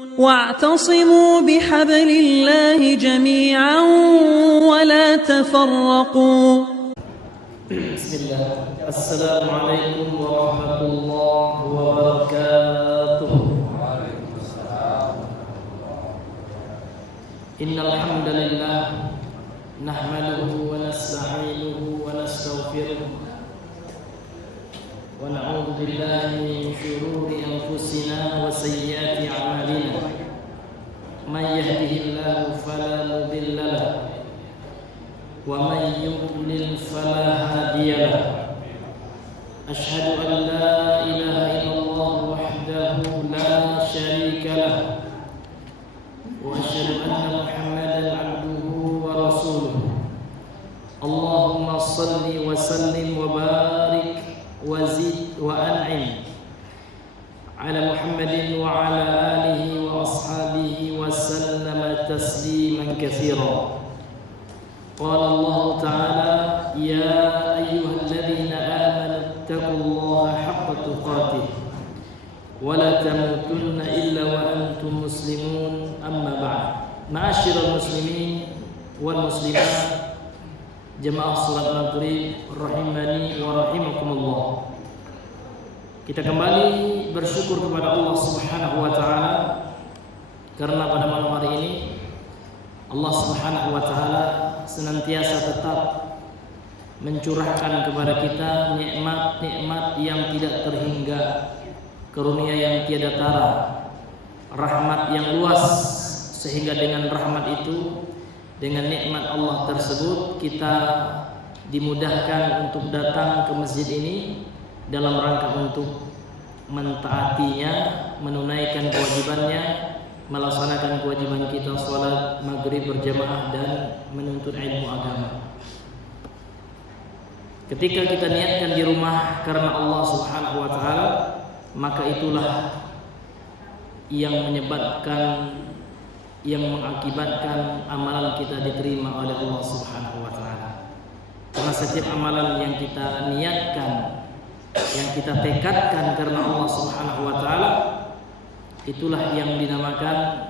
واعتصموا بحبل الله جميعا ولا تفرقوا. بسم الله. السلام عليكم ورحمة الله وبركاته. إن الحمد لله نحمده ونستعينه ونستغفره ونعوذ بالله من شرور أنفسنا وسيئات أعمالنا. من يهده الله فلا مضل له ومن يضلل فلا هادي له. أشهد أن لا إله إلا الله وحده لا شريك له وأشهد أن محمدا عبده ورسوله. اللهم صل وسلم وبارك وزد وأنعم على محمد وعلى آله وأصحابه وسلم تسليما كثيرا. قال الله تعالى: يا أيها الذين آمنوا اتقوا الله حق تقاته ولا تموتن إلا وأنتم مسلمون. أما بعد. معاشر المسلمين والمسلمات jemaah salat maghrib rahimani wa rahimakumullah. Kita kembali bersyukur kepada Allah Subhanahu wa taala karena pada malam hari ini Allah Subhanahu wa taala senantiasa tetap mencurahkan kepada kita nikmat-nikmat yang tidak terhingga, karunia yang tiada tara, rahmat yang luas, sehingga dengan rahmat itu, dengan nikmat Allah tersebut, kita dimudahkan untuk datang ke masjid ini dalam rangka untuk mentaatinya, menunaikan kewajibannya, melaksanakan kewajiban kita salat maghrib berjamaah dan menuntut ilmu agama. Ketika kita niatkan di rumah karena Allah Subhanahu wa taala, maka itulah yang mengakibatkan amalan kita diterima oleh Allah Subhanahu wa taala. Karena setiap amalan yang kita niatkan, yang kita tekadkan karena Allah Subhanahu wa taala, itulah yang dinamakan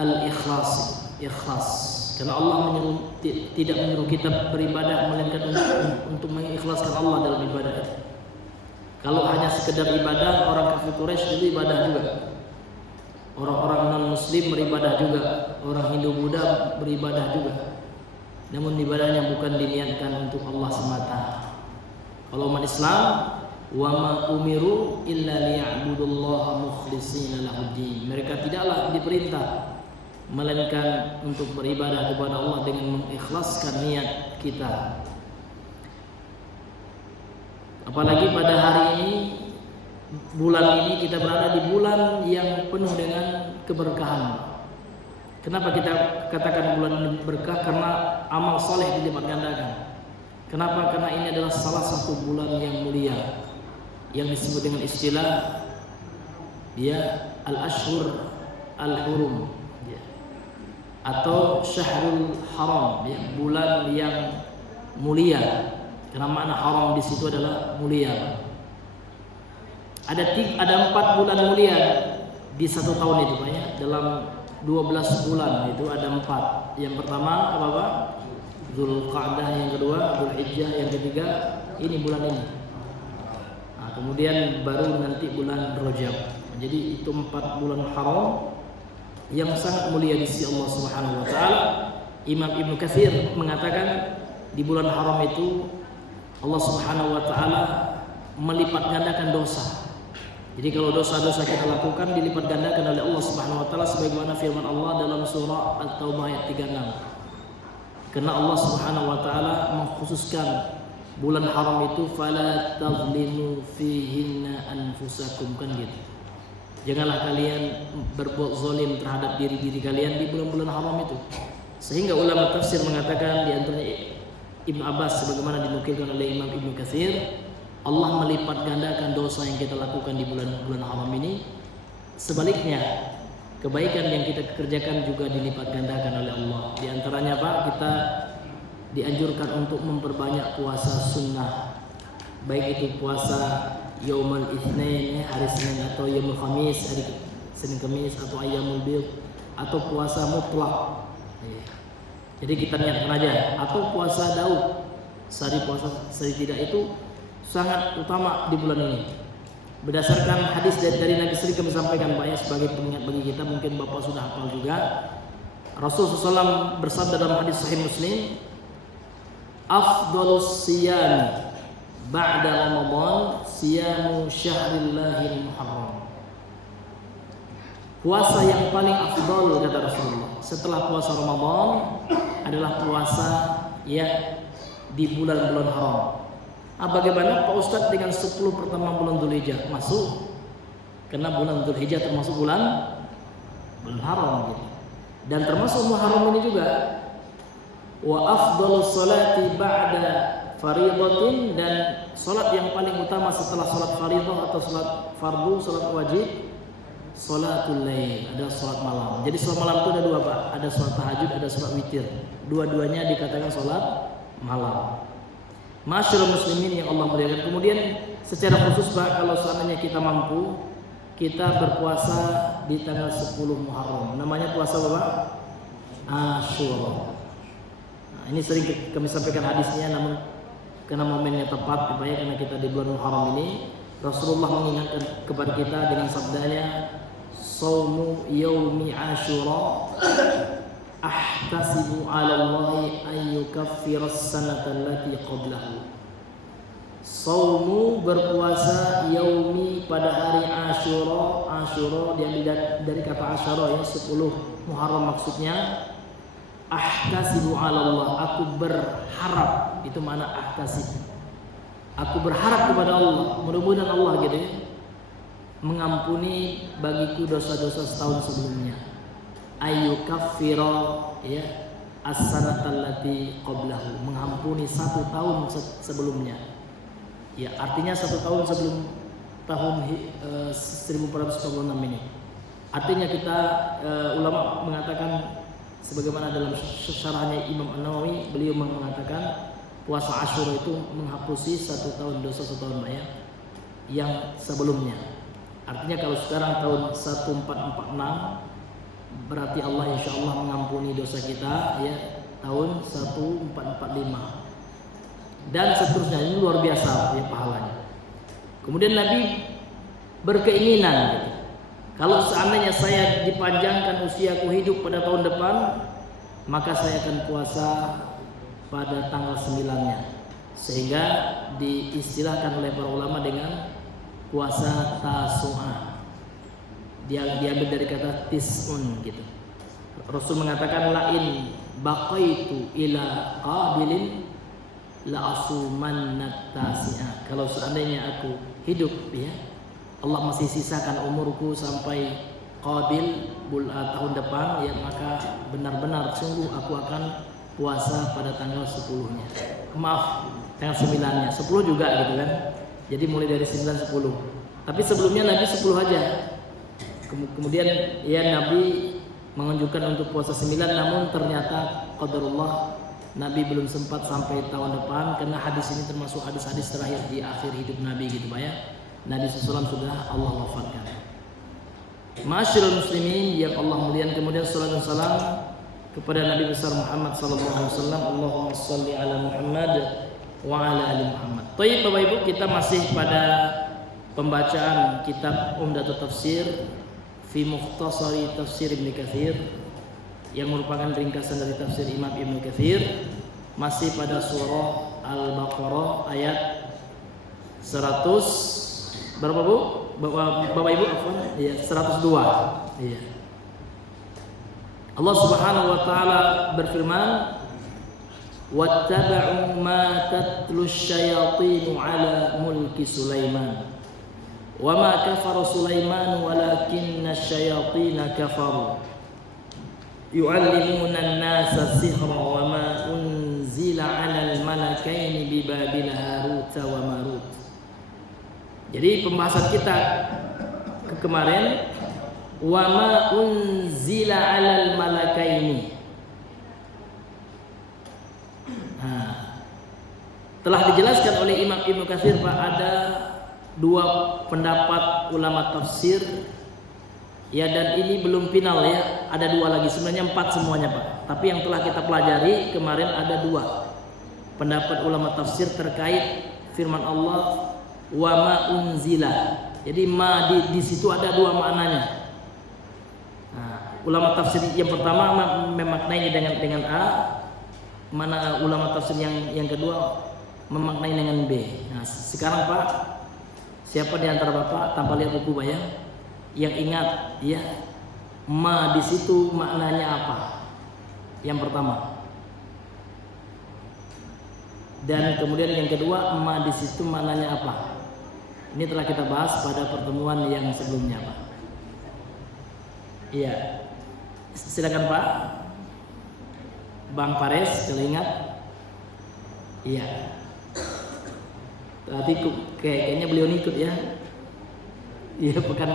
al-ikhlas, ikhlas. Karena Allah tidak menyuruh kita beribadah melainkan untuk mengikhlaskan Allah dalam ibadah itu. Kalau hanya sekedar ibadah, orang kafir Quraisy itu ibadah juga. Orang-orang non-muslim beribadah juga, orang Hindu Buddha beribadah juga. Namun ibadahnya bukan diniatkan untuk Allah semata. Kalau umat Islam, wa ma umiru illa liya'budullaha mukhlishina lahuddin. Mereka tidaklah diperintah melainkan untuk beribadah kepada Allah dengan mengikhlaskan niat kita. Apalagi pada hari ini, bulan ini kita berada di bulan yang penuh dengan keberkahan. Kenapa kita katakan bulan berkah? Karena amal soleh dilipat gandakan. Kenapa? Karena ini adalah salah satu bulan yang mulia, yang disebut dengan istilah dia al-ashhur al-hurum, atau syahrul haram, bulan yang mulia. Karena makna haram di situ adalah mulia. Ada 4 bulan mulia di satu tahun itu, Pak ya. Dalam 12 bulan itu ada 4. Yang pertama apa? Dzulqa'dah, yang kedua Dzulhijjah, yang ketiga ini bulan ini. Nah, kemudian baru nanti bulan Rajab. Jadi itu 4 bulan haram yang sangat mulia di sisi Allah Subhanahu wa taala. Imam Ibnu Katsir mengatakan di bulan haram itu Allah Subhanahu wa taala melipat gandakan dosa. Jadi kalau dosa-dosa kita lakukan dilipat gandakan oleh Allah Subhanahu wa taala, sebagaimana firman Allah dalam surah At-Taubah ayat 36. Karena Allah Subhanahu wa taala mengkhususkan bulan haram itu, fala tazlimu fihinna anfusakum, kan gitu. Janganlah kalian berbuat zalim terhadap diri-diri kalian di bulan-bulan haram itu. Sehingga ulama tafsir mengatakan, di antaranya Ibnu Abbas sebagaimana dinukilkan oleh Imam Ibnu Katsir, Allah melipat gandakan dosa yang kita lakukan di bulan-bulan haram ini. Sebaliknya, kebaikan yang kita kerjakan juga dilipat gandakan oleh Allah. Di antaranya Pak, kita dianjurkan untuk memperbanyak puasa sunnah, baik itu puasa Yaumul Itsnain, hari Senin, atau Yaumul Khamis, hari Senin Kamis atau Ayyamul Bid atau puasa mutlak. Jadi kita niatkan aja, atau puasa Daud, sehari puasa sehari tidak, itu sangat utama di bulan ini. Berdasarkan hadis dari Nabi sering kami sampaikan Pak ya, sebagai pengingat bagi kita, mungkin Bapak sudah hafal juga. Rasulullah SAW bersabda dalam hadis Sahih Muslim, afdhalus siyam ba'da Ramadan siyamu syahrillahil muharram. Puasa yang paling afdal kata Rasulullah setelah puasa Ramadan adalah puasa ya di bulan-bulan haram. Bagaimana Pak Ustadz dengan 10 pertama bulan Dzulhijjah masuk? Karena bulan Dzulhijjah termasuk bulan haram gitu. Dan termasuk Muharram ini juga wa afdhalus salati ba'da faridatin, dan salat yang paling utama setelah salat faridah atau salat fardu, salat wajib, salatul lail, ada salat malam. Jadi salat malam itu ada dua Pak, ada salat tahajud, ada salat witir. Dua-duanya dikatakan salat malam. Masyaallah muslimin yang Allah muliakan. Kemudian secara khusus Pak, kalau seandainya kita mampu, kita berpuasa di tanggal 10 Muharram. Namanya puasa apa? Asyura. Nah, ini sering kami sampaikan hadisnya, namun karena momennya tepat, ya, karena kita di bulan Muharram ini, Rasulullah mengingatkan kepada kita dengan sabdanya, "Shaumu yaumi Asyura ahtasibu 'ala Allahi an yukaffira as-sanata allati qablahu." Saumu, berpuasa, yaumi, pada hari Asyura. Asyura diambil dari kata Asyara ya, 10 Muharram maksudnya. Ahtasibu 'ala Allah, aku berharap, itu mana ahtasib. Aku berharap kepada Allah, mudah-mudahan Allah gitu ya, mengampuni bagiku dosa-dosa setahun sebelumnya. Ayu kafiro ya as-sanata allati qablahu, mengampuni 1 tahun sebelumnya. Ya, artinya 1 tahun sebelum tahun 1446 ini. Artinya kita ulama mengatakan, sebagaimana dalam syarahnya Imam An-Nawawi, beliau mengatakan puasa Asyura itu menghapusi 1 tahun dosa 1 tahun ya, yang sebelumnya. Artinya kalau sekarang tahun 1446, berarti Allah insya Allah mengampuni dosa kita ya tahun 1445. Dan seterusnya, ini luar biasa ya pahalanya. Kemudian Nabi berkeinginan gitu, kalau seandainya saya dipanjangkan usiaku hidup pada tahun depan, maka saya akan puasa pada tanggal 9-nya, sehingga diistilahkan oleh para ulama dengan puasa Tasu'a. Dia diambil dari kata tis'un gitu. Rasul mengatakan, lain baqaitu ila qabilin la asumannat tasi'ah. Kalau seandainya aku hidup ya, Allah masih sisakan umurku sampai qabil tahun depan ya, maka benar-benar sungguh aku akan puasa pada tanggal 10-nya. Maaf, tanggal 9-nya. 10 juga gitu kan. Jadi mulai dari 9 10. Tapi sebelumnya Nabi 10 aja. Kemudian ya Nabi menganjurkan untuk puasa 9, namun ternyata qadarullah Nabi belum sempat sampai tahun depan, karena hadis ini termasuk hadis-hadis terakhir di akhir hidup Nabi gitu Pak ya. Nabi SAW sudah Allah wafatkan. Masyaallah muslimin yang Allah muliakan, kemudian salawat dan salam kepada Nabi besar Muhammad sallallahu alaihi wasallam. Allahumma shalli ala Muhammad wa ala ali Muhammad. Baik Bapak Ibu, kita masih pada pembacaan kitab Umdatul Tafsir fi Mukhtasari Tafsir Ibnu Katsir, yang merupakan ringkasan dari tafsir Imam Ibnu Katsir. Masih pada surah Al-Baqarah ayat 100 berapa Bu? Bapak Ibu afwan, ya 102. Iya. Allah Subhanahu wa taala berfirman, "Wattaba'u ma tatlu asyayatin 'ala mulki Sulaiman. Wa ma kafara Sulaiman walakinna asyayatin kafaru. Yu'allimuna an-nasa sihra wa ma unzila 'ala al-malakaini bi Babil Harut wa Marut." Jadi pembahasan kita kemarin, wa ma unzila 'ala al-malakaini. Telah dijelaskan oleh Imam Ibnu Katsir Pak, ada 2 pendapat ulama tafsir Ya, dan ini belum final ya, ada 2 lagi, sebenarnya 4 semuanya Pak. Tapi yang telah kita pelajari kemarin ada 2 pendapat ulama tafsir terkait firman Allah wa ma unzila. Jadi ma di situ ada 2 maknanya. Nah, ulama tafsir yang pertama memaknainya dengan A, mana ulama tafsir yang kedua memaknai dengan B. Nah, sekarang Pak, siapa di antara Bapak tanpa lihat buku bayang yang ingat ya ma di situ maknanya apa? Yang pertama. Dan kemudian yang kedua, ma di situ maknanya apa? Ini telah kita bahas pada pertemuan yang sebelumnya, Pak. Iya. Silakan Pak. Bang Pares, kalau ingat. Iya. Tadi kayaknya beliau ikut ya. Iya, bukan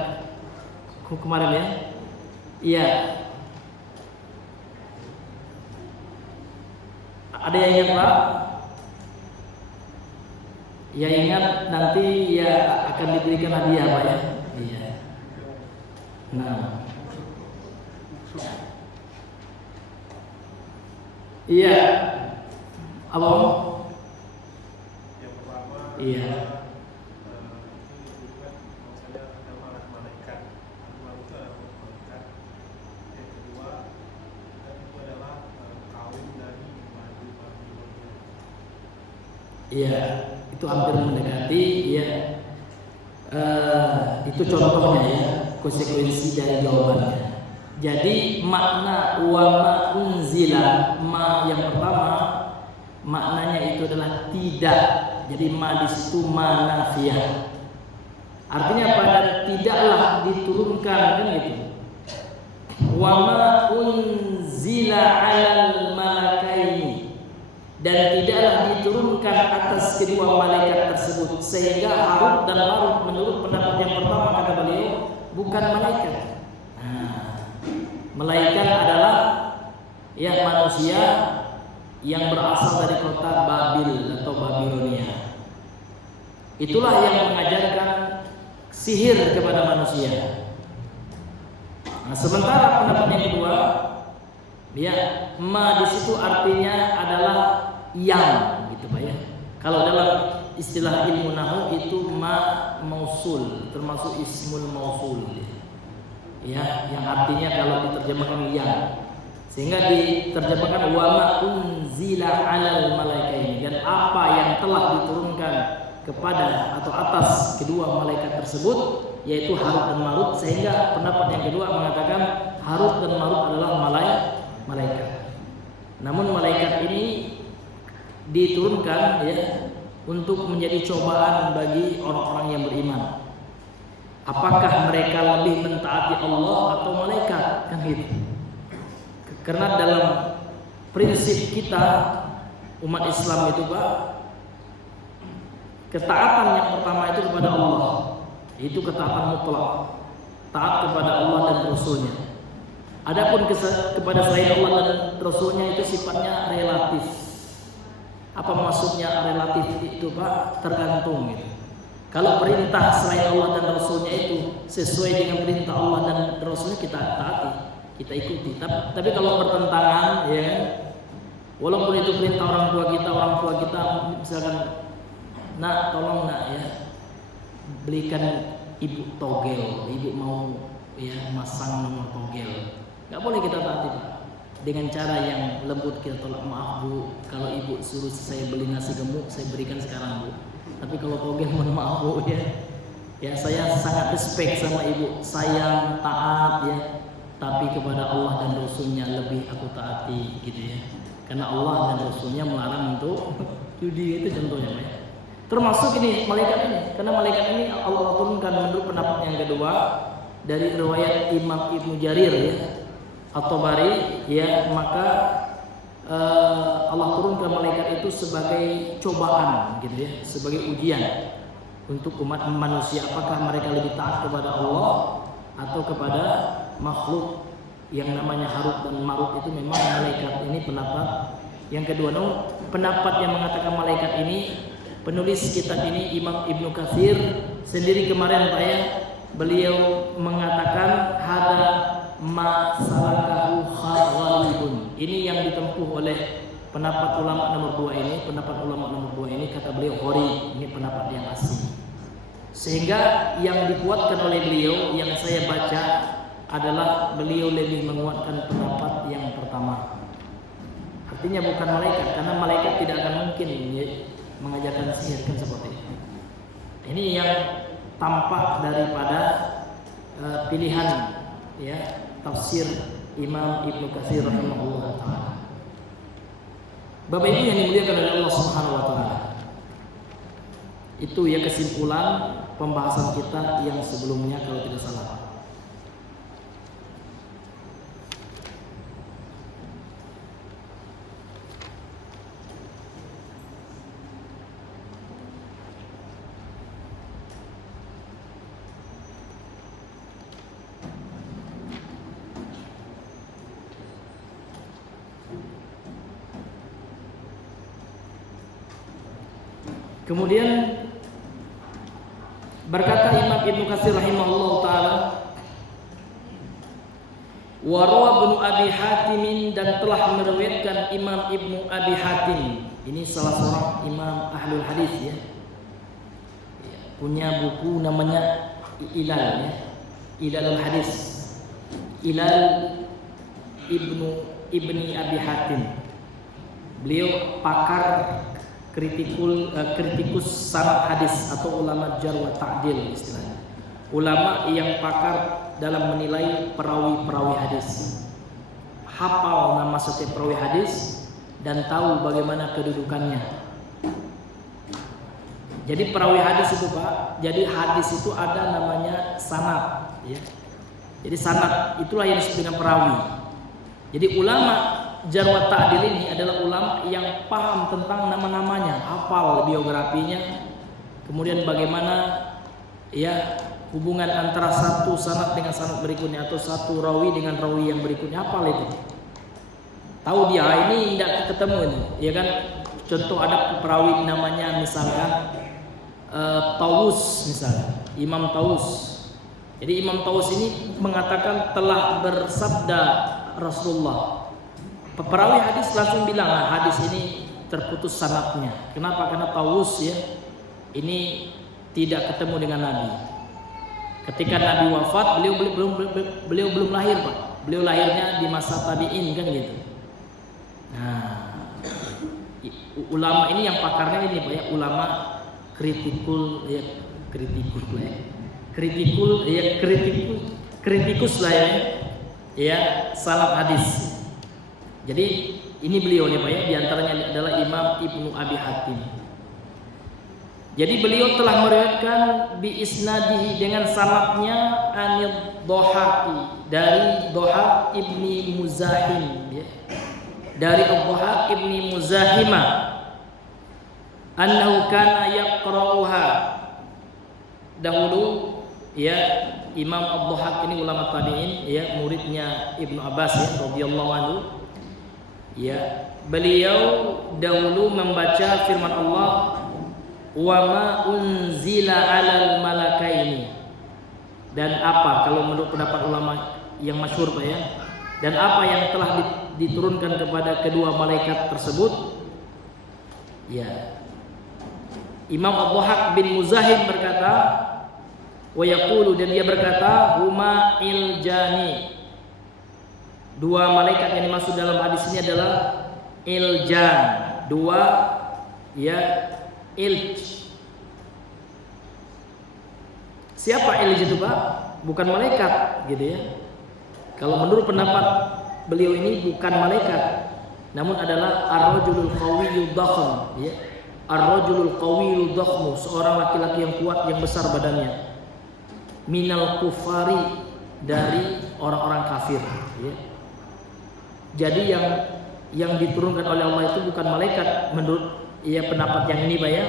kemarin ya. Iya. Ada yang ingat Pak? Ya ingat, nanti ya akan diberikan hadiah Pak ya. Iya. Nah. Iya. Apa? Yang pertama. Iya. Iya, itu hampir mendekati ya. Itu contohnya ya, konsekuensi dari jawabannya. Jadi makna wa ma unzila, ma yang pertama maknanya itu adalah tidak. Jadi ma di situ ma nafiyah. Artinya pada tidaklah diturunkan kan gitu. Wa ma unzila 'alal malakaini, dan tidaklah diturunkan atas kedua malaikat tersebut, sehingga Harut dan Marut menurut pendapat yang pertama kata beliau bukan malaikat. Malaikat adalah yang manusia yang berasal dari kota Babil atau Babilonia. Itulah yang mengajarkan sihir kepada manusia. Nah, sementara pendapat yang kedua, ya, ma di situ artinya adalah yang, gitu Pak ya. Kalau dalam istilah ilmu nahwu itu ma mausul, termasuk ismul mausul. Ya, yang artinya kalau diterjemahkan yang, sehingga diterjemahkan wa ma unzila 'alal malaikaini, dan apa yang telah diturunkan kepada atau atas kedua malaikat tersebut, yaitu Harut dan Marut, sehingga pendapat yang kedua mengatakan Harut dan Marut adalah malaikat. Namun malaikat ini diturunkan ya untuk menjadi cobaan bagi orang-orang yang beriman. Apakah mereka lebih mentaati Allah atau malaikat? Kan gitu. Karena dalam prinsip kita umat Islam itu Pak, ketaatan yang pertama itu kepada Allah, itu ketaatan mutlak, taat kepada Allah dan Rasulnya. Adapun kepada selain Allah dan Rasulnya itu sifatnya relatif. Apa maksudnya relatif itu Pak? Tergantung gitu. Kalau perintah selain Allah dan Rasulnya itu sesuai dengan perintah Allah dan Rasulnya, kita taati, kita ikuti. Tapi kalau bertentangan ya, walaupun itu perintah orang tua kita misalkan, nak tolong nak ya, belikan ibu togel, ibu mau ya masang nomor togel, nggak boleh kita taati Pak. Dengan cara yang lembut kita tolak, maaf Bu, kalau ibu suruh saya beli nasi gemuk, saya berikan sekarang Bu. Tapi kalau togel mohon maaf Bu ya saya sangat respect sama ibu, sayang, taat ya. Tapi kepada Allah dan Rasulnya lebih aku taati gitu ya. Karena Allah dan Rasulnya melarang untuk judi, itu contohnya Pak ya. Termasuk ini malaikat ini, karena malaikat ini Allah turunkan menurut pendapat yang kedua dari riwayat Imam Ibnu Jarir ya, At-Tabari ya, maka Allah turunkan malaikat itu sebagai cobaan gitu ya, sebagai ujian untuk umat manusia, apakah mereka lebih taat kepada Allah atau kepada makhluk yang namanya Harut dan Marut. Itu memang malaikat. Ini pendapat yang kedua. Pendapat yang mengatakan malaikat ini, penulis kitab ini Imam Ibnu Katsir sendiri kemarin Pak ya beliau mengatakan hada ma salakahu khalibun. Ini yang ditempuh oleh pendapat ulama nomor 2 ini, pendapat ulama nomor 2 ini kata beliau gharib, ini pendapat yang asing. Sehingga yang dikuatkan oleh beliau yang saya baca adalah beliau lebih menguatkan pendapat yang pertama. Artinya bukan malaikat, karena malaikat tidak akan mungkin mengajarkan sihir kan seperti itu. Ini yang tampak daripada pilihan ya tafsir Imam Ibnu Katsir rahimahullah taala. Bapak Ibu yang dimuliakan oleh Allah Subhanahu wa taala. Itu ya kesimpulan pembahasan kita yang sebelumnya kalau tidak salah. Kemudian berkata Imam Ibnu Katsir rahimahullah taala, wa rawa Ibnu Abi Hatim, dan telah meriwayatkan Imam Ibnu Abi Hatim. Ini salah seorang imam ahlul hadis ya. Punya buku namanya Ilal ya. Ilalul Hadis. Ilal Ibni Abi Hatim. Beliau pakar kritikus sanad hadis atau ulama jar wa ta'dil istilahnya. Ulama yang pakar dalam menilai perawi-perawi hadis. Hafal nama setiap perawi hadis dan tahu bagaimana kedudukannya. Jadi perawi hadis itu Pak, jadi hadis itu ada namanya sanad ya. Jadi sanad itulah yang disebut dengan perawi. Jadi ulama jar wa ta'dil ini adalah ulama yang paham tentang nama-namanya, hafal biografinya, kemudian bagaimana ya hubungan antara satu sanad dengan sanad berikutnya atau satu rawi dengan rawi yang berikutnya, hafal itu. Tahu dia ini tidak ketemu ini, ya kan? Contoh ada perawi namanya misalkan Tawus misalnya, Imam Tawus. Jadi Imam Tawus ini mengatakan telah bersabda Rasulullah. Perawi hadis langsung bilang hadis ini terputus sanadnya. Kenapa? Karena Tawus ya ini tidak ketemu dengan Nabi. Ketika Nabi wafat, beliau belum lahir Pak. Beliau lahirnya di masa tabi'in kan gitu. Nah, ulama ini yang pakarnya ini Pak ya, ulama kritikus lah ya salaf hadis. Jadi ini beliau nih Pak ya, diantaranya adalah Imam Ibnu Abi Hatim. Jadi beliau telah meriwayatkan bi isnadihi dengan sanadnya anil Dhahaki, dari Dhahak ibni Muzahim ya. Dari Dhahak ibni Muzahima annahu kana yaqra'uha. Dahulu ya Imam Ad-Dhahak ini ulama tabi'in ya, muridnya Ibnu Abbas ya radhiyallahu anhu. Ya, beliau dahulu membaca firman Allah, wa ma unzila 'alal malakaini. Dan apa kalau menurut pendapat ulama yang masyhur Pak ya, dan apa yang telah diturunkan kepada kedua malaikat tersebut? Ya. Imam Ad-Dhahak bin Muzahim berkata, wa yaqulu, dan dia berkata, huma iljani. Dua malaikat yang dimaksud dalam hadis ini adalah iljan, dua ya ilj. Siapa ilj itu Pak? Bukan malaikat gitu ya. Kalau menurut pendapat beliau ini bukan malaikat, namun adalah ar-rajulul qawiyyu dhakhm ya. Ar-rajulul qawiyyu dhakhm, seorang laki-laki yang kuat, yang besar badannya. Minal kufari, dari orang-orang kafir ya. Jadi yang diturunkan oleh Allah itu bukan malaikat menurut ya pendapat yang ini Pak ya,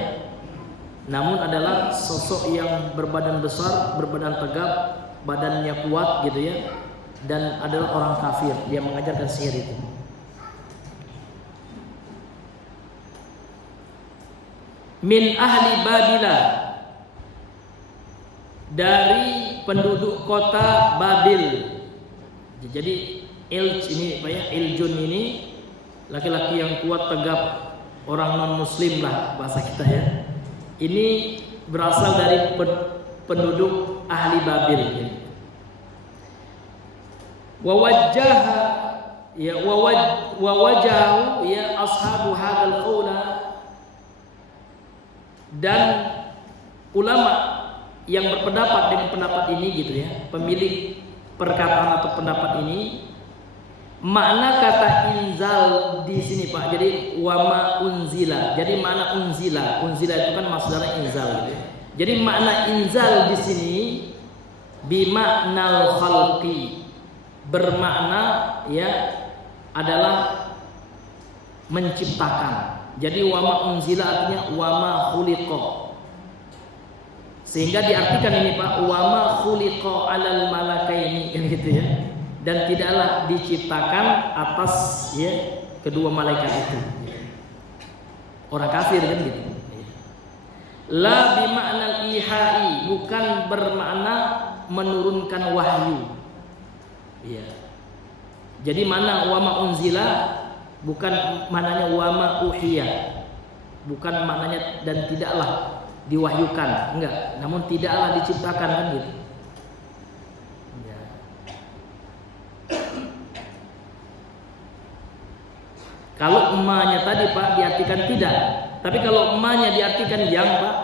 namun adalah sosok yang berbadan besar, berbadan tegap, badannya kuat gitu ya, dan adalah orang kafir yang mengajarkan sihir itu. Min ahli Babila, dari penduduk kota Babil. Jadi ini Pak ya, Iljun ini laki-laki yang kuat, tegap, orang non muslim lah bahasa kita ya. Ini berasal dari penduduk ahli Babil. Wawajahu ya ashabu hadzal qaula, dan ulama yang berpendapat dengan pendapat ini gitu ya, pemilik perkataan atau pendapat ini, makna kata inzal di sini Pak. Jadi wama unzila. Jadi makna unzila itu kan masdarnya inzal gitu ya. Jadi makna inzal di sini bimaknal khalqi, bermakna ya adalah menciptakan. Jadi wama unzila artinya wama khuliqa. Sehingga diartikan ini Pak, wama khuliqa alal malakaini kan gitu ya. Dan tidaklah diciptakan atas ya kedua malaikat itu. Orang kafir kan gitu. La bimakna ihai, bukan bermakna menurunkan wahyu. Iya. Jadi mana wama unzila bukan maknanya wama uhiya. Bukan maknanya dan tidaklah diwahyukan, enggak, namun tidaklah diciptakan kan gitu. Ya. Kalau emaknya tadi Pak diartikan tidak, tapi kalau emaknya diartikan yang Pak,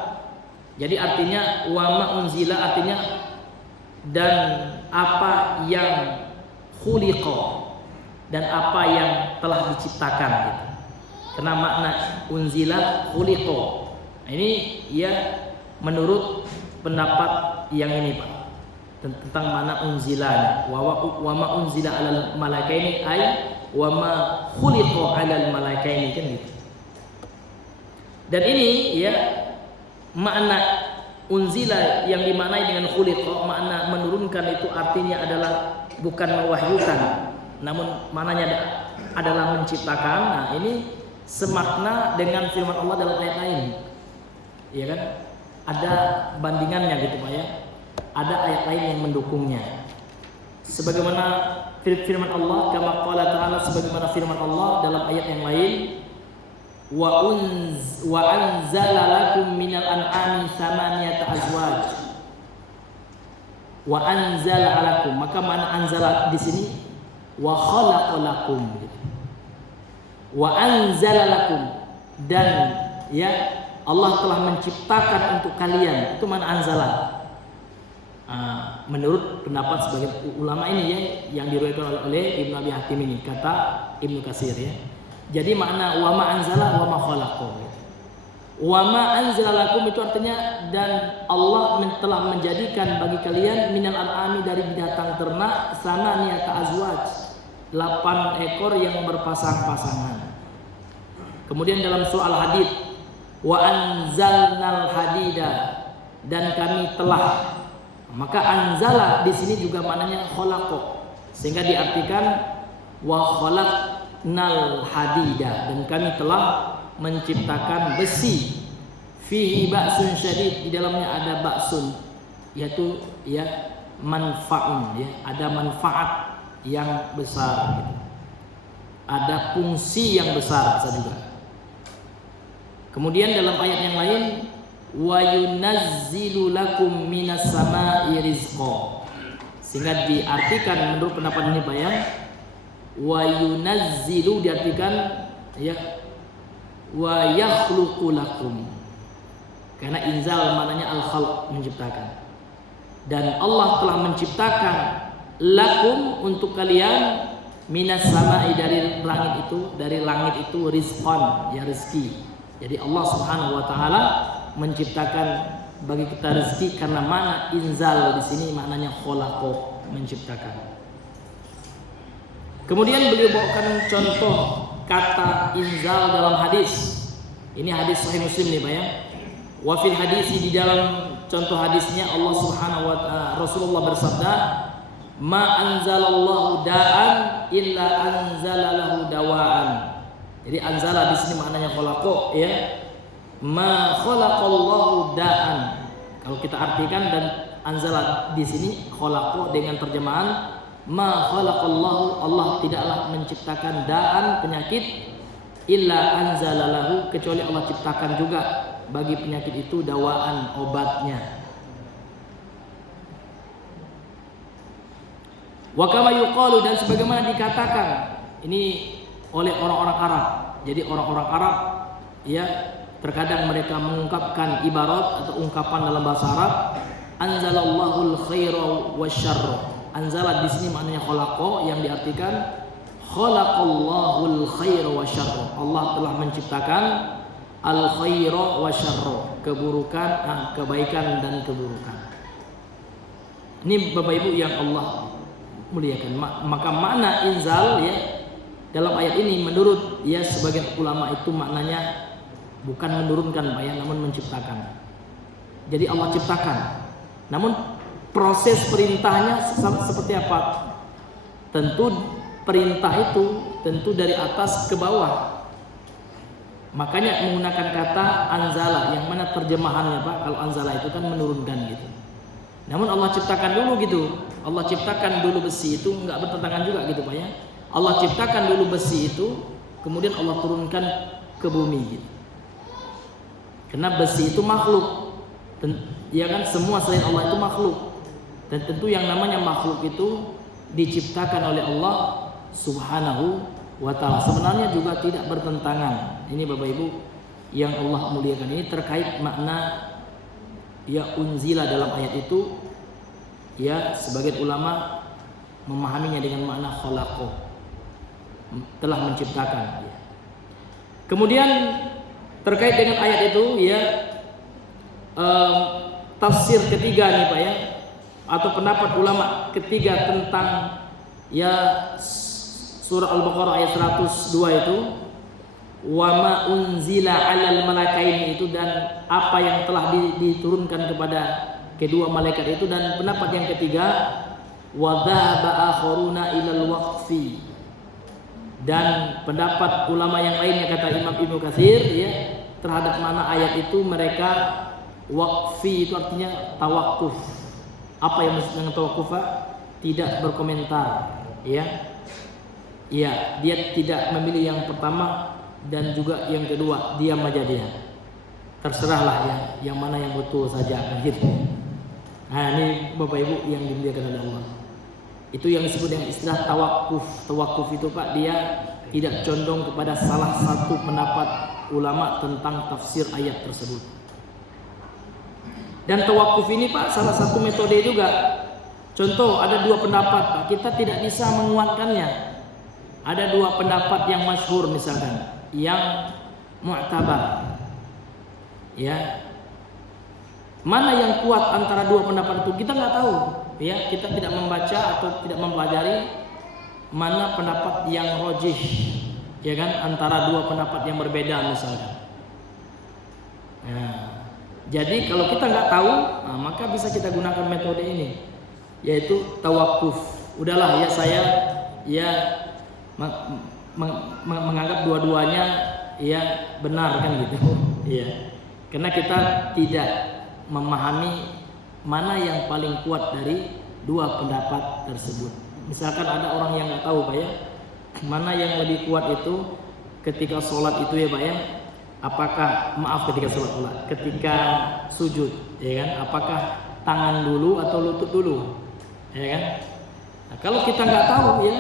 jadi artinya wama unzila artinya dan apa yang khuliqa, dan apa yang telah diciptakan gitu. Karena makna unzila khuliqa. Ini ya menurut pendapat yang ini Pak, tentang mana unzilanya. Wa ma unzila alal malaikaini ay wa ma khuliqa alal malaikaini kan gitu. Dan ini ya makna unzila yang dimaknai dengan khuliqa, makna menurunkan itu artinya adalah bukan mewahyukan, namun maknanya adalah menciptakan. Nah, ini semakna dengan firman Allah dalam ayat lain. Iya kan? Ada bandingannya gitu Pak ya. Ada ayat lain yang mendukungnya. Sebagaimana firman Allah, kama qala ta'ala, sebagaimana firman Allah dalam ayat yang lain, wa anzala lakum minal an'ami thamaniyata azwaj. Wa anzala lakum, maka mana anzala di sini wa khalaqa lakum. Wa anzala lakum, dan ya Allah telah menciptakan untuk kalian. Itu mana anzala. Menurut pendapat sebagian ulama ini ya, yang diriwayatkan oleh Ibnu Abi Hatim ini, kata Ibnu Katsir ya. Jadi makna wa ma anzala wa ma khalaqa. Wa ma anzala lakum itu artinya dan Allah telah menjadikan bagi kalian minal an'ami, dari binatang ternak, samaniyata azwaj, 8 ekor yang berpasang-pasangan. Kemudian dalam surah Al-Hadid, wa anzalnal hadida, dan kami telah. Maka anzala di sini juga maknanya khalaqa, sehingga diartikan wa khalaqnal hadida, dan kami telah menciptakan besi. Fihi ba'sun syadid, di dalamnya ada ba'sun, yaitu ya manfaun ya, ada manfaat yang besar gitu. Ada fungsi yang besar bisa juga. Kemudian dalam ayat yang lain, wa yunazzilu lakum minas sama'i rizqa, sehingga diartikan menurut pendapat ini Pak ya, wa yunazzilu diartikan ya wa yakhluqu lakum, karena inzal maknanya al-khalq, menciptakan, dan Allah telah menciptakan lakum untuk kalian minas sama'i, dari langit itu rizqan ya rezeki. Jadi Allah Subhanahu wa taala menciptakan bagi kita rezeki, karena mana inzal di sini maknanya khalaqa, menciptakan. Kemudian beliau bawakan contoh kata inzal dalam hadis. Ini hadis Sahih Muslim nih Pak ya. Wa fil hadis, di dalam contoh hadisnya Allah Subhanahu wa taala, Rasulullah bersabda, ma anzalallahu da'an illa anzalalahu dawa'an. Jadi anzala di sini maknanya khalaqa ya. Ma khalaqallahu da'an. Kalau kita artikan dan anzala di sini khalaqa dengan terjemahan ma khalaqallahu, Allah tidaklah menciptakan daan penyakit illa anzalalahu, kecuali Allah ciptakan juga bagi penyakit itu dawaan, obatnya. Wa kama yuqalu, dan sebagaimana dikatakan ini oleh orang-orang Arab. Jadi orang-orang Arab ya terkadang mereka mengungkapkan ibarat atau ungkapan dalam bahasa Arab, anzalallahul khaira wasyarra. Anzala di sini maknanya khalaqa, yang diartikan khalaqallahul khaira wasyarra. Allah telah menciptakan al khaira wasyarra, keburukan, kebaikan dan keburukan. Ini Bapak Ibu yang Allah muliakan. Maka makna inzal ya dalam ayat ini menurut ya sebagian ulama itu maknanya bukan menurunkan Pak ya, namun menciptakan. Jadi Allah ciptakan. Namun proses perintahnya seperti apa? Tentu perintah itu tentu dari atas ke bawah. Makanya menggunakan kata anzala, yang mana terjemahannya Pak, kalau anzala itu kan menurunkan gitu. Namun Allah ciptakan dulu gitu. Allah ciptakan dulu besi itu, enggak bertentangan juga gitu Pak ya. Allah ciptakan dulu besi itu, kemudian Allah turunkan ke bumi gitu. Karena besi itu makhluk. Ya kan, semua selain Allah itu makhluk. Dan tentu yang namanya makhluk itu diciptakan oleh Allah Subhanahu wa ta'ala. Sebenarnya juga tidak bertentangan. Ini Bapak Ibu yang Allah muliakan, ini terkait makna ya unzila dalam ayat itu. Ya sebagian ulama memahaminya dengan makna khalaqah, telah menciptakan. Kemudian terkait dengan ayat itu ya tafsir ketiga nih Pak ya, atau pendapat ulama ketiga tentang ya surah Al-Baqarah ayat 102 itu, wa ma unzila 'alal malakaini itu, dan apa yang telah diturunkan kepada kedua malaikat itu. Dan pendapat yang ketiga, wa dhahaba akharuna ilal waqfi, dan pendapat ulama yang lainnya kata Imam Ibnu Katsir ya terhadap mana ayat itu, mereka waqfi itu artinya tawakuf. Apa yang maksud dengan tawakuf? Tidak berkomentar ya. Ya, dia tidak memilih yang pertama dan juga yang kedua, diam aja dia. Terserahlah ya, yang mana yang betul saja kan gitu. Nah, ini Bapak Ibu yang dimuliakan oleh Allah. Itu yang disebut dengan istilah tawakuf. Tawakuf itu Pak, dia tidak condong kepada salah satu pendapat ulama tentang tafsir ayat tersebut. Dan tawakuf ini Pak salah satu metode juga. Contoh, ada dua pendapat Pak, kita tidak bisa menguatkannya. Ada dua pendapat yang masyhur misalkan, yang mu'tabar. Ya. Mana yang kuat antara dua pendapat itu kita nggak tahu. Ya, kita tidak membaca atau tidak mempelajari mana pendapat yang rajih, ya kan, antara dua pendapat yang berbeda misalkan. Nah, jadi kalau kita nggak tahu, nah, maka bisa kita gunakan metode ini, yaitu tawakuf. Udahlah ya, saya ya menganggap dua-duanya ya benar kan gitu. Iya. Karena kita tidak memahami mana yang paling kuat dari dua pendapat tersebut. Misalkan ada orang yang nggak tahu Pak ya, mana yang lebih kuat itu ketika sholat itu ya Pak ya. Apakah ketika sholat pula, ketika sujud, ya kan? Apakah tangan dulu atau lutut dulu, ya kan? Nah, kalau kita nggak tahu ya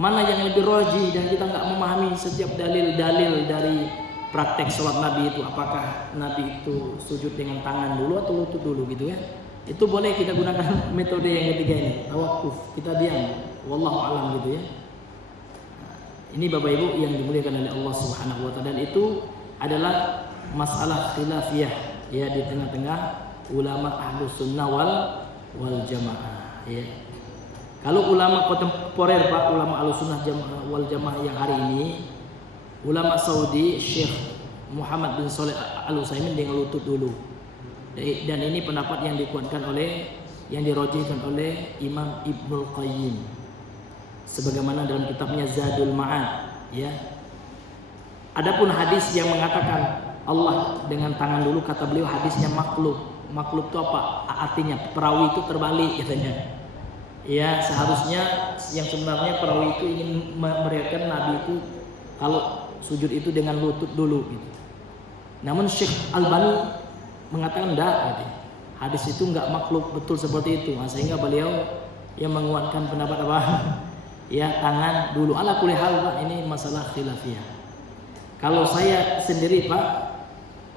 mana yang lebih rajih dan kita nggak memahami setiap dalil-dalil dari praktek sholat Nabi itu, apakah Nabi itu sujud dengan tangan dulu atau lutut dulu gitu ya, itu boleh kita gunakan metode yang ketiga ini, tawakuf, kita diam, wallahu alam gitu ya. Ini Bapak Ibu yang dimuliakan oleh Allah Subhanahu wa taala, dan itu adalah masalah khilafiyah ya di tengah-tengah ulama Ahlus Sunnah wal Jamaah ya. Kalau ulama kontemporer Pak, ulama Ahlus Sunnah wal Jamaah yang hari ini, ulama Saudi Syekh Muhammad bin Shalih Al-Utsaimin dengan lutut dulu. Dan ini pendapat yang dikuatkan oleh, yang dirajihkan oleh Imam Ibnul Qayyim sebagaimana dalam kitabnya Zadul Ma'ad ya. Adapun hadis yang mengatakan Allah dengan tangan dulu, kata beliau hadisnya makhluk, maklub itu apa? Artinya perawi itu terbalik katanya. Ya, seharusnya yang sebenarnya perawi itu ingin meriwayatkan Nabi itu kalau sujud itu dengan lutut dulu gitu. Namun Syekh Albani mengatakan enggak gitu. Hadis itu enggak maklub betul seperti itu. Sehingga beliau yang menguatkan pendapat apa? Ya, tangan dulu. Ala kulli hal Pak, ini masalah khilafiyah. Kalau saya sendiri Pak,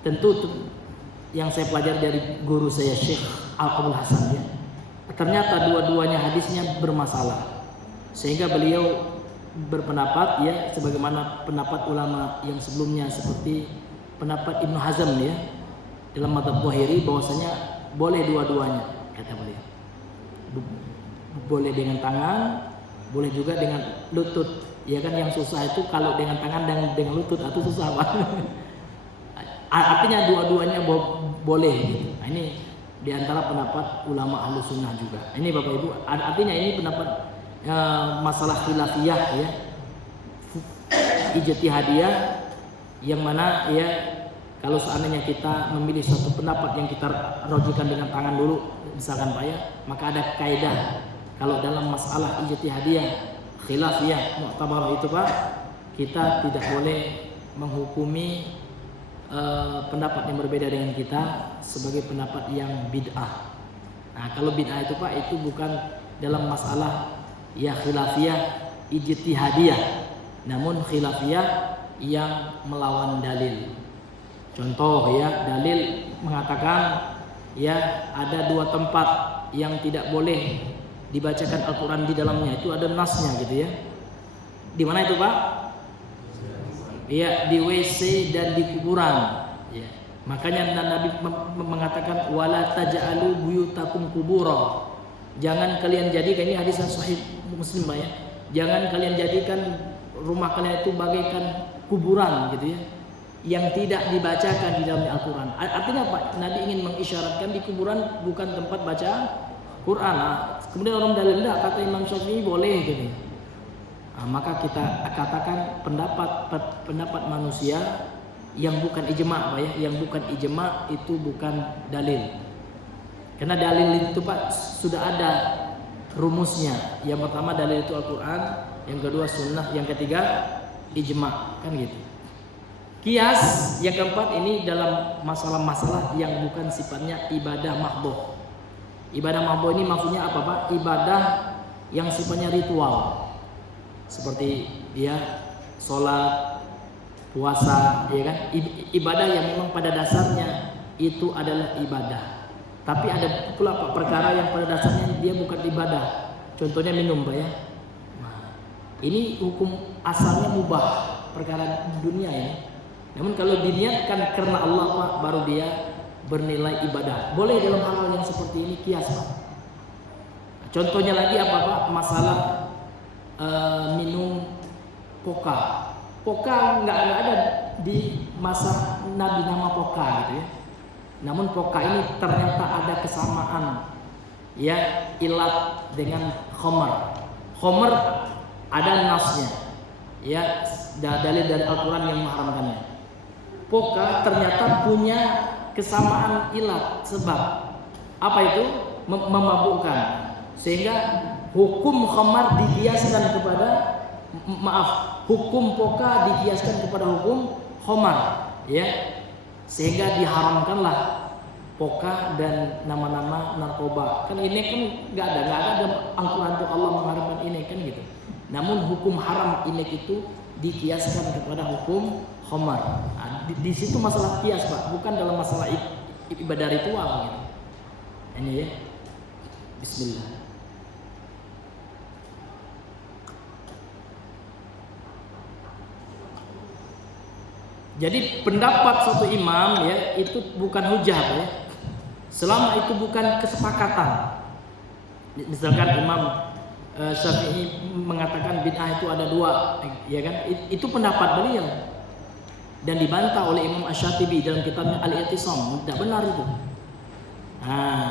tentu yang saya pelajari dari guru saya Syekh Al-Abul Hasan ya. Ternyata dua-duanya hadisnya bermasalah. Sehingga beliau berpendapat ya sebagaimana pendapat ulama yang sebelumnya seperti pendapat Ibnu Hazm ya dalam mazhab Zahiri bahwasanya boleh dua-duanya kata beliau. Boleh dengan tangan, boleh juga dengan lutut. Ya kan yang susah itu kalau dengan tangan dan dengan lutut itu susah Pak. Artinya dua-duanya boleh gitu. Nah, ini diantara pendapat ulama Ahlus Sunnah juga. Ini Bapak Ibu, artinya ini pendapat masalah khilafiyah ya, ijtihadiyah, yang mana ya kalau seandainya kita memilih suatu pendapat yang kita rujukan dengan tangan dulu, misalkan Pak ya, maka ada kaidah kalau dalam masalah ijtihadiyah khilafiyah mu'tabarah itu Pak, kita tidak boleh menghukumi pendapat yang berbeda dengan kita sebagai pendapat yang bid'ah. Nah, kalau bid'ah itu Pak, itu bukan dalam masalah ya khilafiyah ijtihadiyah, namun khilafiyah yang melawan dalil. Contoh ya, dalil mengatakan ya ada dua tempat yang tidak boleh dibacakan Al-Quran di dalamnya, itu ada nasnya gitu ya. Di mana itu Pak? Ya, di WC dan di kuburan. Ya. Makanya Nabi mengatakan wala taj'alu buyutakum kubura. Jangan kalian jadikan, ini hadis yang sahih Muslim Pak ya. Jangan kalian jadikan rumah kalian itu bagaikan kuburan gitu ya, yang tidak dibacakan di dalam Al-Quran. Artinya apa? Nabi ingin mengisyaratkan di kuburan bukan tempat baca Quran. Kemudian orang dalil enggak, kata Imam Syafi'i boleh gitu. Maka kita katakan pendapat manusia yang bukan ijma' Pak ya, yang bukan ijma' itu bukan dalil. Karena dalil itu Pak sudah ada rumusnya. Yang pertama dalil itu Al-Quran, yang kedua sunnah, yang ketiga ijma', kan gitu. Kias yang keempat ini dalam masalah-masalah yang bukan sifatnya ibadah mahdhah. Ibadah mahdhah ini maksudnya apa Pak? Ibadah yang sifatnya ritual. Seperti ya sholat, puasa, ya kan? Ibadah yang memang pada dasarnya itu adalah ibadah. Tapi ada pula Pak perkara yang pada dasarnya dia bukan ibadah. Contohnya minum Pak ya. Nah, ini hukum asalnya mubah, perkara dunia ya. Namun kalau diniatkan karena Allah Pak, baru dia bernilai ibadah. Boleh dalam hal yang seperti ini kias Pak. Contohnya lagi apa Pak? Masalah minum poka. Poka nggak ada di masa Nabi nama poka gitu ya. Namun poka ini ternyata ada kesamaan ya ilat dengan khamar. Khamar ada nasnya ya, dalil dari Al-Quran yang mengharamkannya. Poka ternyata punya kesamaan ilat, sebab apa itu? Memabukkan, sehingga hukum khamar dikiaskan kepada hukum poka dikiaskan kepada hukum khamar ya, sehingga diharamkanlah poka dan nama-nama narkoba. Kan ini kan nggak ada dalam Al-Quran itu Allah mengharamkan ini kan gitu. Namun hukum haram ini itu dikiaskan kepada hukum khamar. Nah, di situ masalah kias Pak, bukan dalam masalah ibadah ritual gitu. Ini ya. Bismillah. Jadi pendapat satu imam ya itu bukan hujah ya, selama itu bukan kesepakatan. Misalkan Imam Syafi'i mengatakan bid'ah itu ada dua, ya kan? Itu pendapat beliau dan dibantah oleh Imam Asy-Syatibi dalam kitabnya Al-I'tisam. Tidak benar itu. Nah,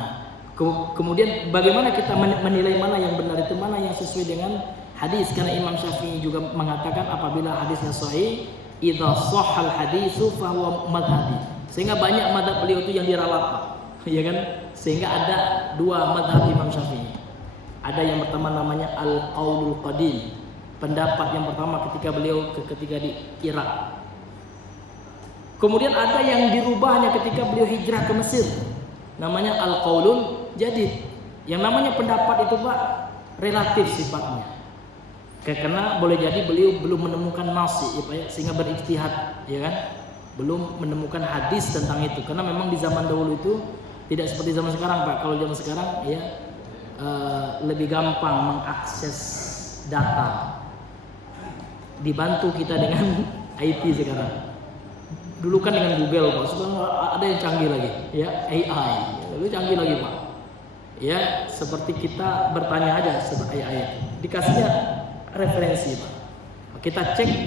kemudian bagaimana kita menilai mana yang benar itu, mana yang sesuai dengan hadis? Karena Imam Syafi'i juga mengatakan apabila hadisnya sahih, idza shahhal hadisu fa huwa madhhabi. Sehingga banyak madhab beliau itu yang diralat. ya kan? Sehingga ada dua mazhab Imam Syafi'i. Ada yang pertama namanya Al-Qaulul Qadim, pendapat yang pertama ketika beliau ketika di Irak. Kemudian ada yang dirubahnya ketika beliau hijrah ke Mesir, namanya Al-Qaulul Jadid. Yang namanya pendapat itu Pak relatif sifatnya, karena boleh jadi beliau belum menemukan nas ya Pak ya, sehingga berijtihad, ya kan? Belum menemukan hadis tentang itu, karena memang di zaman dahulu itu tidak seperti zaman sekarang Pak. Kalau zaman sekarang ya lebih gampang mengakses data, dibantu kita dengan IT sekarang. Dulu kan dengan Google Pak, sekarang ada yang canggih lagi ya, AI, lalu canggih lagi Pak. Ya seperti kita bertanya aja seperti AI, dikasihnya referensi Pak. Kita cek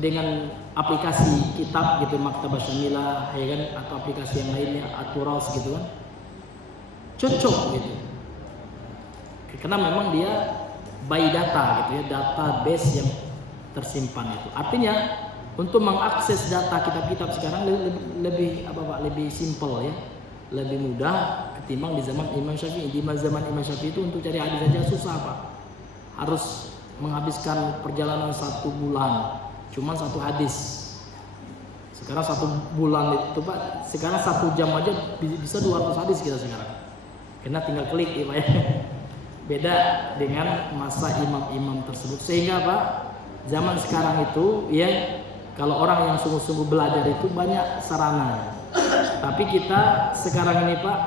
dengan aplikasi kitab gitu, Maktabah Syamilah ya kan, atau aplikasi yang lainnya, Aturas gitu kan, cocok gitu. Karena memang dia by data gitu ya, database yang tersimpan itu. Artinya untuk mengakses data kitab-kitab sekarang lebih apa Pak, lebih simple ya, lebih mudah ketimbang di zaman Imam Syafi'i. Di zaman Imam Syafi'i itu untuk cari hadis saja susah Pak, harus menghabiskan perjalanan 1 bulan cuman 1 hadis. Sekarang 1 bulan itu Pak, sekarang 1 jam aja bisa 200 hadis kita sekarang, karena tinggal klik ya Pak ya. Beda dengan masa imam-imam tersebut. Sehingga Pak, zaman sekarang itu ya, kalau orang yang sungguh-sungguh belajar itu banyak sarana. Tapi kita sekarang ini Pak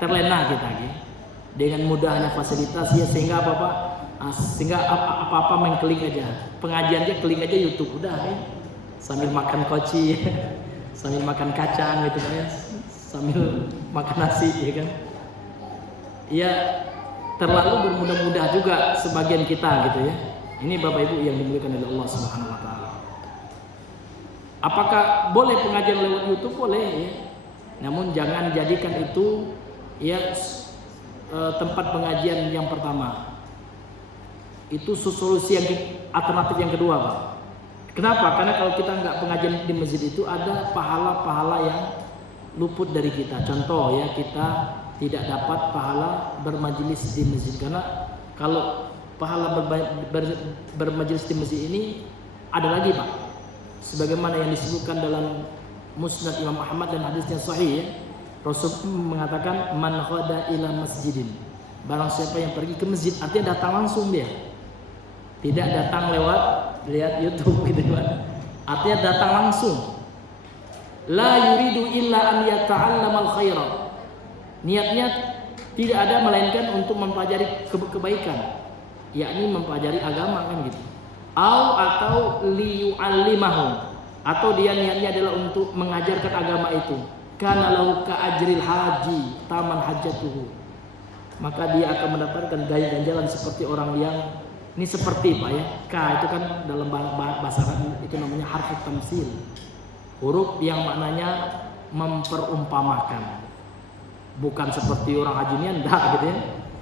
terlena kita gitu, dengan mudahnya fasilitas ya, sehingga apa Pak? Sehingga apa-apa main klik aja. Pengajiannya klik aja YouTube udah ya. Sambil makan koci, sambil makan kacang gitu ya, sambil makan nasi ya kan. Ya terlalu bermudah-mudah juga sebagian kita gitu ya. Ini Bapak Ibu yang dimuliakan oleh Allah Subhanahu wa taala. Apakah boleh pengajian lewat YouTube? Boleh ya. Namun jangan jadikan itu ya tempat pengajian yang pertama. Itu solusi yang alternatif yang kedua Pak. Kenapa? Karena kalau kita nggak pengajian di masjid itu ada pahala-pahala yang luput dari kita. Contoh ya, kita tidak dapat pahala bermajelis di masjid, karena kalau pahala bermajelis di masjid ini ada lagi Pak, sebagaimana yang disebutkan dalam Musnad Imam Ahmad dan hadisnya sahih ya. Rasul mengatakan man khada ila masjidin, barang siapa yang pergi ke masjid, artinya datang langsung dia, tidak datang lewat lihat YouTube gitu kan, artinya datang langsung. La yuridu illa an yata'allamal khaira, niatnya tidak ada melainkan untuk mempelajari kebaikan, yakni mempelajari agama kan gitu. Atau liyu'allimahu, atau dia niatnya adalah untuk mengajarkan agama itu. Kana lahu ka ajril haji taman hajatuhu, maka dia akan mendapatkan ganjaran seperti orang yang ini seperti Pak ya. Ka itu kan dalam bahasa Arab itu namanya harfu tamsil, huruf yang maknanya memperumpamakan. Bukan seperti orang haji ini enggak gitu ya.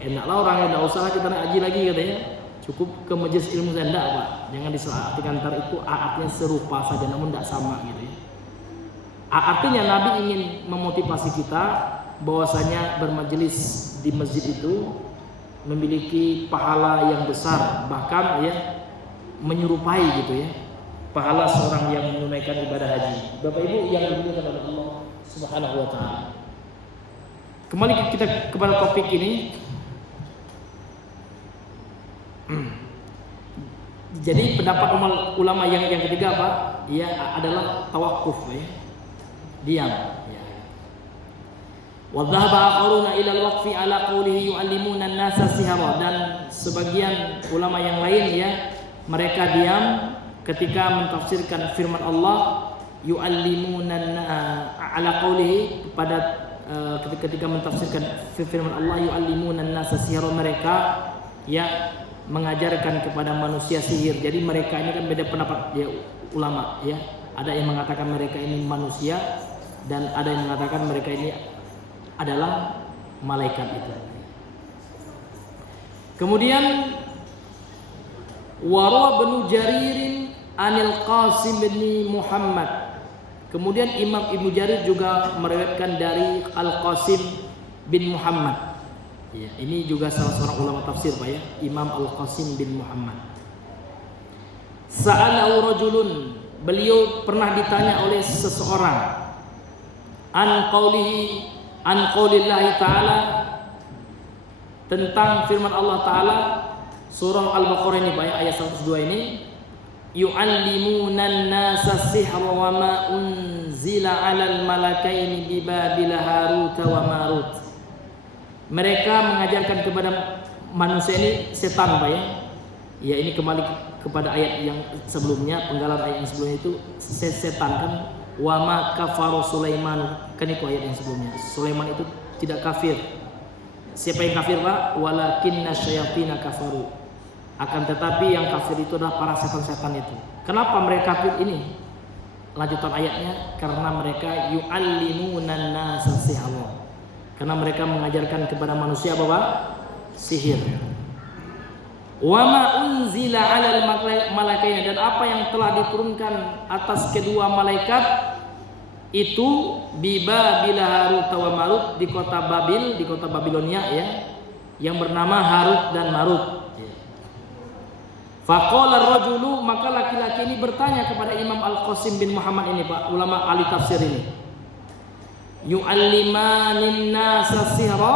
Enaklah orang yang enggak usah kita haji lagi katanya, cukup ke majelis ilmu saya enggak Pak. Jangan disalahartikan, ntar itu artinya serupa saja namun enggak sama gitu ya. Artinya Nabi ingin memotivasi kita bahwasanya bermajelis di masjid itu memiliki pahala yang besar, bahkan ya menyerupai gitu ya pahala seorang yang menunaikan ibadah haji. Bapak Ibu yang dimuliakan oleh Allah Subhanahu wa taala. Kembali kita kepada topik ini. Jadi pendapat ulama yang ketiga Pak, ya adalah tawakuf ya. Diam ya. Wa dhahaba akharuna ila al-waqfi ala qawlihi yu'allimuna an-nasa sihara, dan sebagian ulama yang lain ya mereka diam ketika mentafsirkan firman Allah yu'allimuna ala qawlihi, pada ketika mentafsirkan firman Allah yu'allimuna an-nasa sihara, mereka ya mengajarkan kepada manusia sihir. Jadi mereka ini kan beda pendapat ya ulama ya. Ada yang mengatakan mereka ini manusia, dan ada yang mengatakan mereka ini adalah malaikat itu. Kemudian warawa Ibnu Jaririn anil Qasim bin Muhammad Kemudian Imam Ibnu Jarir juga meriwayatkan dari Al-Qasim bin Muhammad. Ya, ini juga salah seorang ulama tafsir Pak ya, Imam Al-Qasim bin Muhammad. Sa'alahu rajulun, beliau pernah ditanya oleh seseorang an qaulillahi ta'ala, tentang firman Allah Ta'ala surah Al-Baqarah ini Pak ya, ayat 102 ini, yu'allimunan nasa sihra wa ma unzila 'alal malakaini bi Babil Harut wa Marut. Mereka mengajarkan kepada manusia ini setan Pak ya. Ya, ini kembali kepada ayat yang sebelumnya, penggalan ayat yang sebelumnya itu setan kan, wa ma kafaru Sulaiman, kan itu ayat yang sebelumnya. Sulaiman itu tidak kafir. Siapa yang kafir Pak? Walakinna syayatina kafaru. Akan tetapi yang kafir itu adalah para setan-setan itu. Kenapa mereka kafir ini? Lanjutan ayatnya, karena mereka yu'allimunan nasa sihra. Karena mereka mengajarkan kepada manusia apa Pak? Sihir. Wa ma unzila 'alal malakaini, dan apa yang telah diturunkan atas kedua malaikat itu bi Babil Harut wa Marut, di kota Babil, di kota Babilonia ya, yang bernama Harut dan Marut. Faqala ar-rajulu, maka laki-laki ini bertanya kepada Imam Al-Qasim bin Muhammad ini Pak, ulama ahli tafsir ini. Yu'allimanin nasa sihra,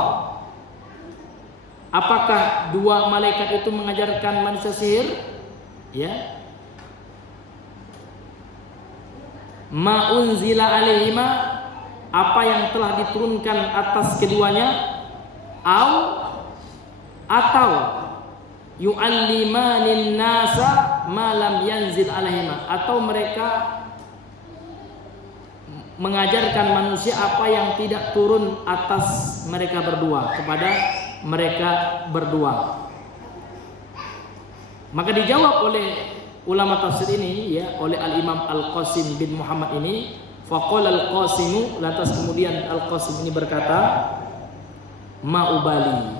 apakah dua malaikat itu mengajarkan manusia sihir? Ya. Ma unzila alaihima, apa yang telah diturunkan atas keduanya? Atau yu'allimanin nasa ma lam yanzil alaihima, atau mereka mengajarkan manusia apa yang tidak turun atas mereka berdua, kepada mereka berdua. Maka dijawab oleh ulama tafsir ini ya, oleh Al-Imam Al-Qasim bin Muhammad ini, faqala Al-Qasimu, lantas kemudian Al-Qasim ini berkata, ma ubali,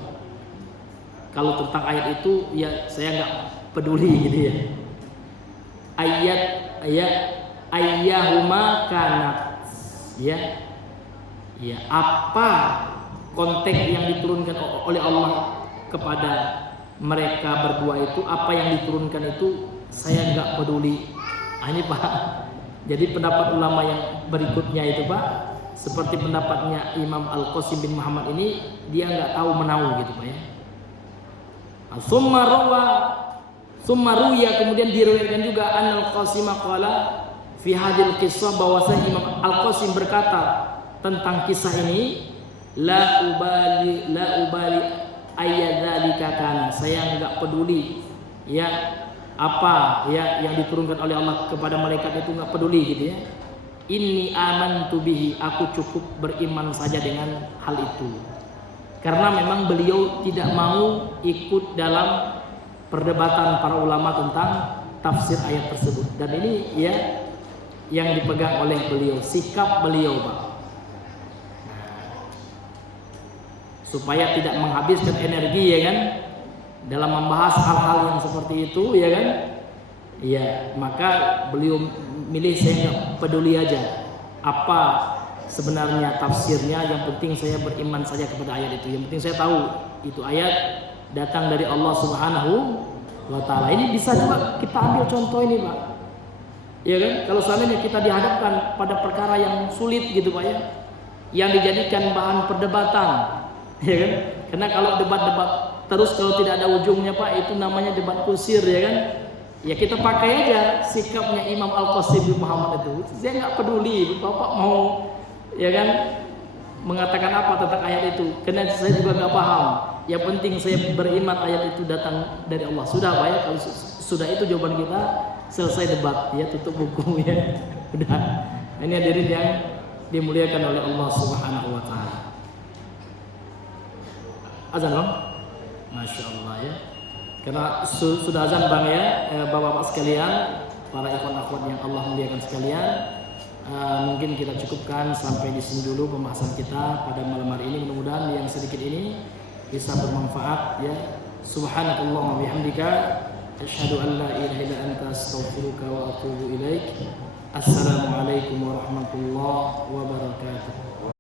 kalau tentang ayat itu ya saya enggak peduli gitu ya. Ayat ayyahuma kanat, ya apa konteks yang diturunkan oleh Allah kepada mereka berdua itu, apa yang diturunkan itu saya nggak peduli. Ini Pak, jadi pendapat ulama yang berikutnya itu Pak, seperti pendapatnya Imam Al-Qasim bin Muhammad ini, dia nggak tahu menau gitu Pak ya. Summa ruya, kemudian diriwayatkan juga Al-Qasim qala fi hadil kisah, bahwasanya Imam Al-Qasim berkata tentang kisah ini, la ubali ayyadzalika kana, saya enggak peduli ya apa ya yang diturunkan oleh Allah kepada malaikat itu, enggak peduli gitu ya. Inni amantu bihi, aku cukup beriman saja dengan hal itu. Karena memang beliau tidak mau ikut dalam perdebatan para ulama tentang tafsir ayat tersebut. Dan ini ya yang dipegang oleh beliau, sikap beliau Pak, supaya tidak menghabiskan energi ya kan dalam membahas hal-hal yang seperti itu ya kan. Ya, maka beliau milih saya nggak peduli aja apa sebenarnya tafsirnya, yang penting saya beriman saja kepada ayat itu. Yang penting saya tahu itu ayat datang dari Allah Subhanahu wa Ta'ala. Ini bisa juga kita ambil contoh ini Pak, ya kan, kalau seandainya kita dihadapkan pada perkara yang sulit gitu Pak ya, yang dijadikan bahan perdebatan ya kan, karena kalau debat-debat terus kalau tidak ada ujungnya Pak, itu namanya debat kusir ya kan. Ya kita pakai aja sikapnya Imam Al-Qasim bin Muhammad itu, saya nggak peduli Bapak mau ya kan mengatakan apa tentang ayat itu, karena saya juga nggak paham. Yang penting saya beriman ayat itu datang dari Allah. Sudah Pak ya, kalau sudah itu jawaban kita, selesai debat ya, tutup buku ya. Udah. Ini hadirin yang dimuliakan oleh Allah Subhanahu wa Ta'ala. Azan Bang? Masya Allah ya. Karena sudah azan Bang ya, Bapak-bapak sekalian, para ikhwan akhwat yang Allah muliakan sekalian, mungkin kita cukupkan sampai di sini dulu pembahasan kita pada malam hari ini. Mudah-mudahan yang sedikit ini bisa bermanfaat ya. Subhanakallahumma bihamdika Asyhadu an la ilaha illa anta astaghfiruka wa atubu ilaik. Assalamualaikum warahmatullahi wabarakatuh.